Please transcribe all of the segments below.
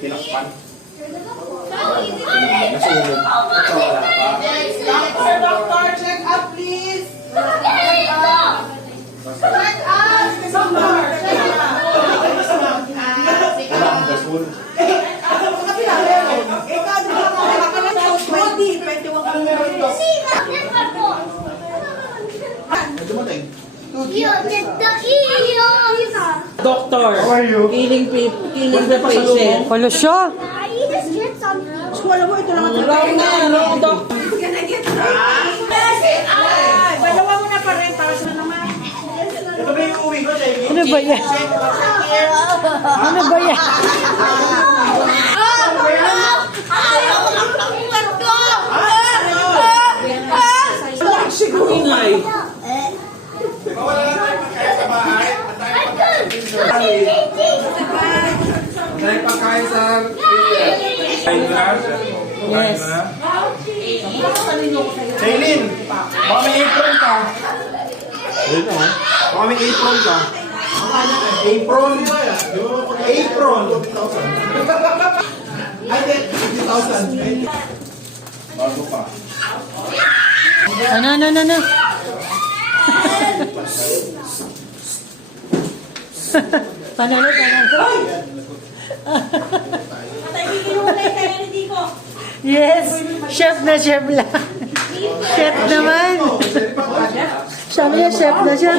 Tinakpan. Nasunog. Doctor, check up please. Check up. Check up. Doctor, check up. Wala akong gasol. Dumating. Doctor. How are you? Killing the patient. Wala siya. Wala mo, ito lang ang Wrong, doctor. dalawa mo na pa rin para sa naman. Ito ba yung uwi ko, Jamie? Ano ba yan? Ano ba yan? Inay. Wala na tayo pagkain sa bahay. Tayo pagkain sa kain na. Yes. Jaylin, baka may apron ka. Baka may apron ka. Apron. Apron. Ay, 50,000. Bago pa. Ano? Panalo. Yes, chef na chef lang. Chef naman. Sabi niya, chef na siya.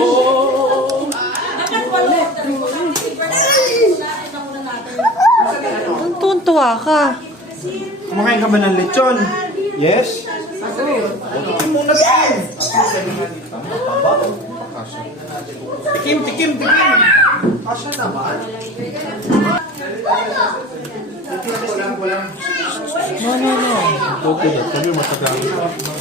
Ang tuntua ka. Kumakain ka ba ng lechon? Yes? Tikim muna, tikim. Tikim. Kasya naman. No.